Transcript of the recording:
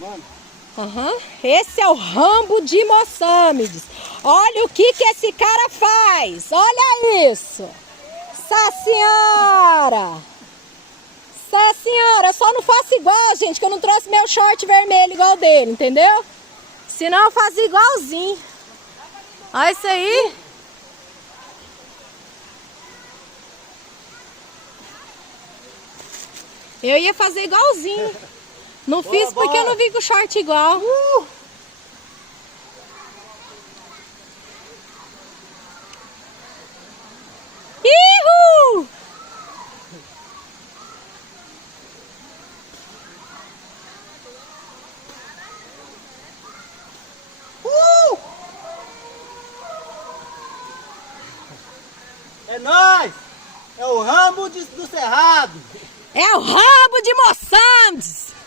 filmando? Aham. Esse é o Rambo de Moçambiques. Olha o que esse cara faz. Olha isso. Nossa senhora. Nossa senhora. Eu só não faço igual, gente, que eu não trouxe meu short vermelho igual dele, entendeu? Senão eu fazia igualzinho. Olha isso aí. Eu ia fazer igualzinho. Não Bora, fiz porque eu não vi com o short igual. Ihu! É nóis! É o Rambo do Cerrado! É o Rambo de Moçambiques!